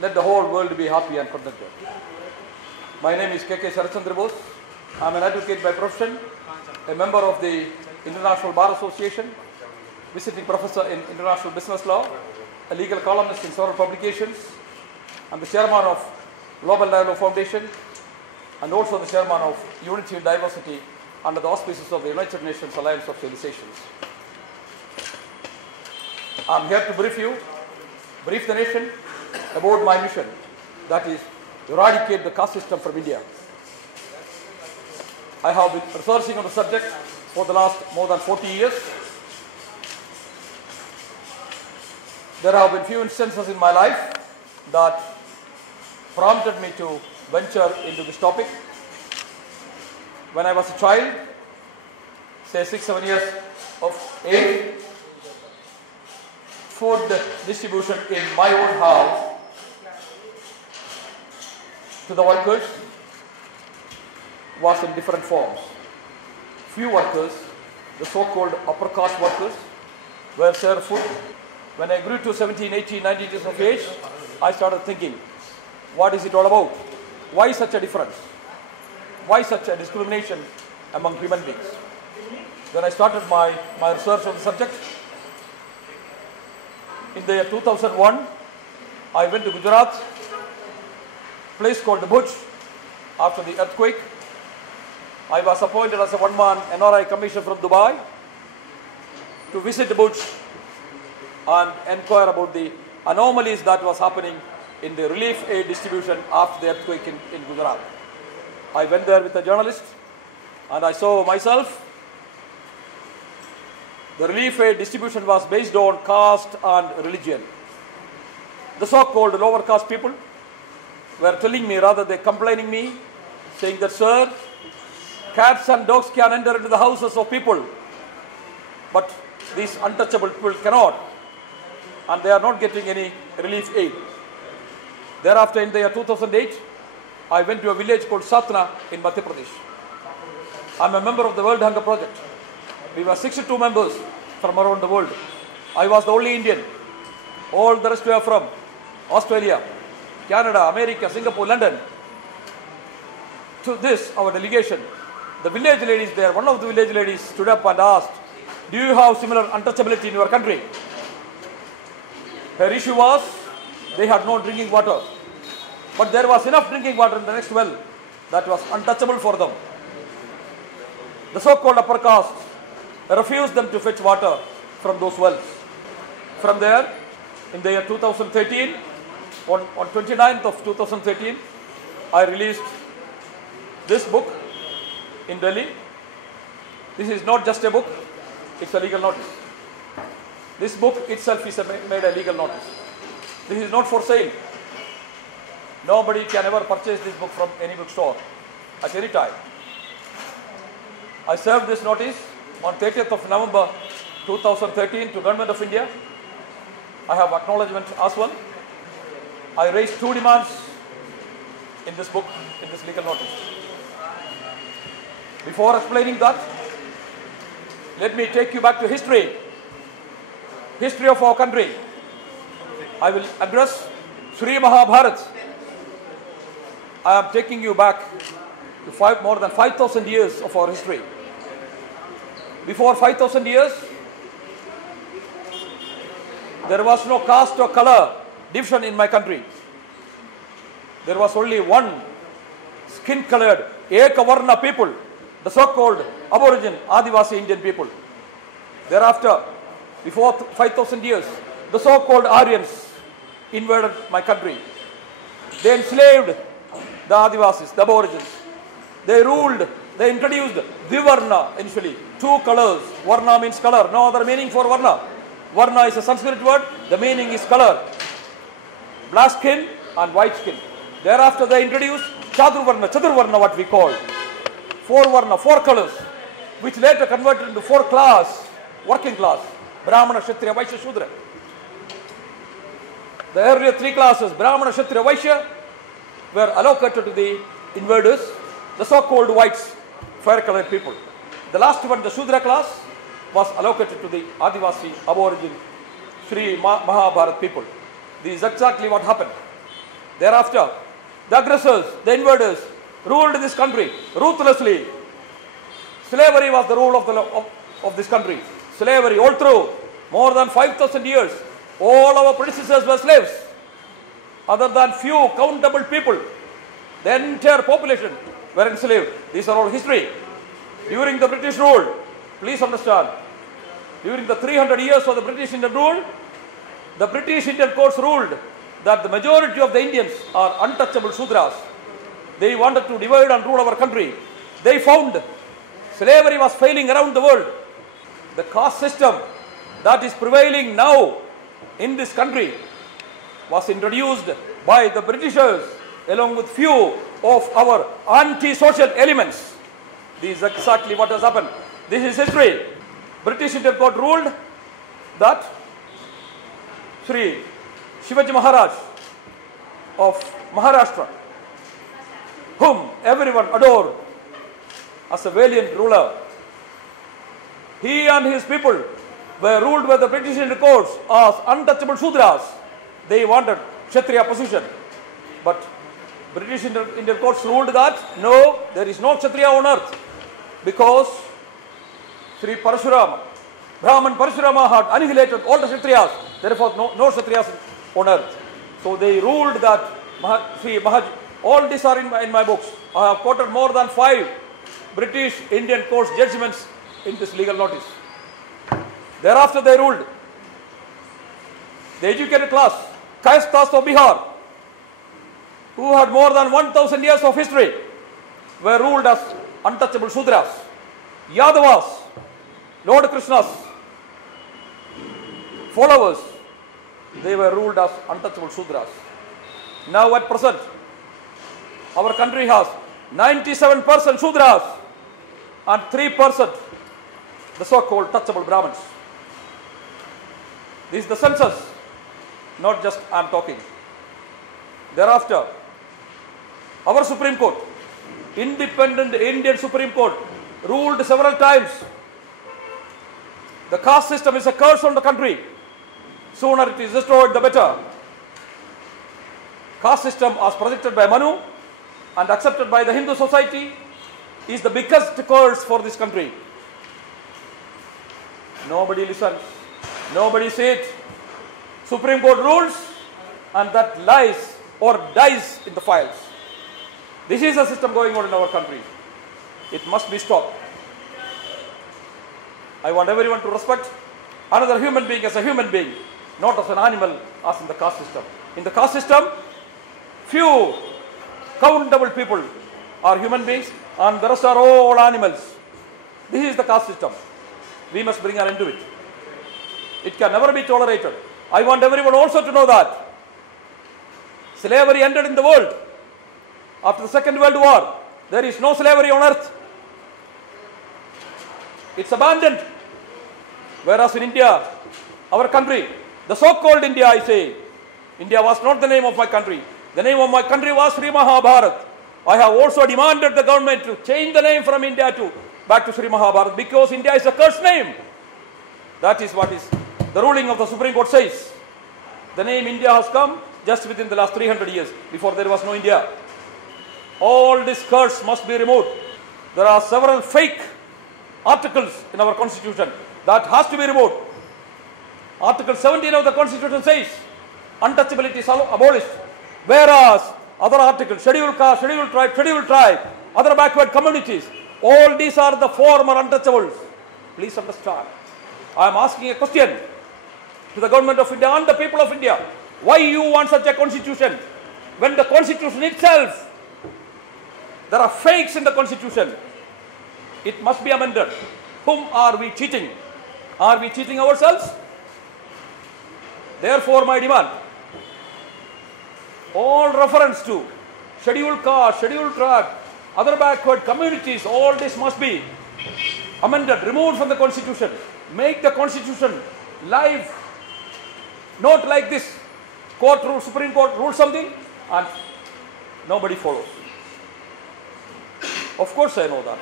Let the whole world be happy and contented. My name is K.K. Sharachandra Bose. I am an advocate by profession, a member of the International Bar Association, visiting professor in international business law, a legal columnist in several publications, and the chairman of Global Dialogue Foundation, and also the chairman of Unity and Diversity under the auspices of the United Nations Alliance of Civilizations. I am here to brief the nation about my mission, that is, eradicate the caste system from India. I have been researching on the subject for the last more than 40 years. There have been few instances in my life that prompted me to venture into this topic. When I was a child, say 6-7 years of age, food distribution in my own house to the workers was in different forms. Few workers, the so-called upper caste workers, were served food. When I grew to 17, 18, 19 years of age, I started thinking, what is it all about? Why such a difference? Why such a discrimination among human beings? Then I started my research on the subject. In the year 2001, I went to Gujarat, place called the Bhuj, after the earthquake. I was appointed as a one-man NRI commission from Dubai to visit the Bhuj and inquire about the anomalies that was happening in the relief aid distribution after the earthquake in Gujarat. I went there with a journalist and I saw myself. The relief aid distribution was based on caste and religion. The so-called lower caste people were telling me, rather than complaining me, saying that, sir, cats and dogs can enter into the houses of people, but these untouchable people cannot, and they are not getting any relief aid. Thereafter, in the year 2008, I went to a village called Satna in Madhya Pradesh. I am a member of the World Hunger Project. We were 62 members from around the world. I was the only Indian. All the rest were from Australia, Canada, America, Singapore, London. To this, our delegation, the village ladies there, one of the village ladies stood up and asked, do you have similar untouchability in your country? Her issue was, they had no drinking water. But there was enough drinking water in the next well that was untouchable for them. The so-called upper caste refused them to fetch water from those wells. From there, in the year 2013, on 29th of 2013, I released this book in Delhi. This is not just a book, it's a legal notice. This book itself is made a legal notice. This is not for sale. Nobody can ever purchase this book from any bookstore at any time. I served this notice on 30th of November 2013 to Government of India. I have acknowledgement as well. I raised 2 demands in this book, in this legal notice. Before explaining that, let me take you back to history of our country. I will address Sri Mahabharat. I am taking you back to more than 5,000 years of our history. Before 5,000 years, there was no caste or color division in my country. There was only one skin-colored Ekavarna people, the so-called Aborigine Adivasi Indian people. Thereafter, before 5,000 years, the so-called Aryans invaded my country. They enslaved the Adivasis, the Aborigines. They ruled, they introduced Dvivarna initially, 2 colors. Varna means color, no other meaning for Varna. Varna is a Sanskrit word, the meaning is color. Black skin and white skin. Thereafter they introduced Chadurvarna what we call. 4 Varna, 4 colors, which later converted into 4 class, working class. Brahmana, Kshatriya, Vaishya, Shudra. The earlier 3 classes, Brahmana, Kshatriya, Vaishya, were allocated to the invaders, the so-called whites, fair-colored people. The last one, the Shudra class, was allocated to the Adivasi, Aborigine, Sri Mahabharat people. This is exactly what happened. Thereafter, the aggressors, the invaders, ruled this country ruthlessly. Slavery was the rule of this country. Slavery all through, more than 5,000 years. All our predecessors were slaves. Other than few countable people, the entire population were enslaved. These are all history. During the British rule, please understand, during the 300 years of the British Indian rule, the British Indian courts ruled that the majority of the Indians are untouchable Shudras. They wanted to divide and rule our country. They found slavery was failing around the world. The caste system that is prevailing now in this country was introduced by the Britishers along with few of our anti-social elements. This is exactly what has happened. This is history. British Indian court ruled that Sri Shivaji Maharaj of Maharashtra, whom everyone adored as a valiant ruler, he and his people were ruled by the British Indian courts as untouchable Shudras. They wanted Kshatriya position. But British Indian courts ruled that no, there is no Kshatriya on earth, because Sri Parashurama, Brahman Parashurama had annihilated all the Kshatriyas. Therefore, no Kshatriyas on earth. So they ruled that all these are in my books. I have quoted more than 5 British Indian courts judgments in this legal notice. Thereafter they ruled the educated class, Kayasthas of Bihar, who had more than 1,000 years of history, were ruled as untouchable Shudras. Yadavas, Lord Krishna's followers, they were ruled as untouchable Shudras. Now at present, our country has 97% Shudras and 3% the so-called touchable Brahmins. This is the census, not just I am talking. Thereafter, our Supreme Court, independent Indian Supreme Court, ruled several times. The caste system is a curse on the country. Sooner it is destroyed, the better. Caste system, as projected by Manu and accepted by the Hindu society, is the biggest curse for this country. Nobody listens. Nobody sees it. Supreme Court rules and that lies or dies in the files. This is a system going on in our country. It must be stopped. I want everyone to respect another human being as a human being, not as an animal as in the caste system. In the caste system, few countable people are human beings and the rest are all animals. This is the caste system. We must bring an end to it. It can never be tolerated. I want everyone also to know that slavery ended in the world. After the Second World War, there is no slavery on earth. It's abandoned. Whereas in India, our country, the so-called India, I say, India was not the name of my country. The name of my country was Sri Mahabharat. I have also demanded the government to change the name from India to back to Sri Mahabharat, because India is a cursed name. That is what is the ruling of the Supreme Court says. The name India has come just within the last 300 years. Before there was no India. All this curse must be removed. There are several fake articles in our constitution that has to be removed. Article 17 of the constitution says untouchability is abolished. Whereas other articles, scheduled caste, scheduled tribe, other backward communities, all these are the former untouchables. Please understand. I am asking a question to the government of India and the people of India. Why you want such a constitution when the constitution itself, there are fakes in the constitution? It must be amended. Whom are we cheating? Are we cheating ourselves? Therefore, my demand, all reference to scheduled caste, scheduled tribe, other backward communities, all this must be amended, removed from the constitution. Make the constitution live, not like this. Court rule, Supreme Court rules something and nobody follows. Of course I know that.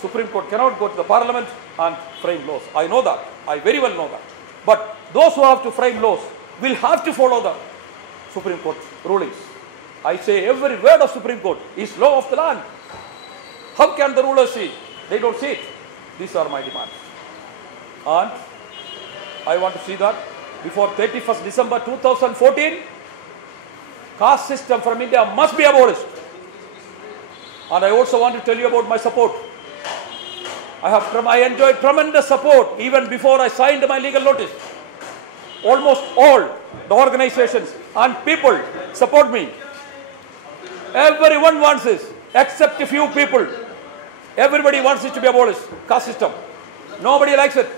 Supreme Court cannot go to the Parliament and frame laws. I know that. I very well know that. But those who have to frame laws will have to follow the Supreme Court rulings. I say every word of Supreme Court is law of the land. How can the rulers see? They don't see it. These are my demands. And I want to see that before 31st December 2014, caste system from India must be abolished. And I also want to tell you about my support. I enjoyed tremendous support even before I signed my legal notice. Almost all the organizations and people support me. Everyone wants this, except a few people. Everybody wants it to be abolished, caste system. Nobody likes it.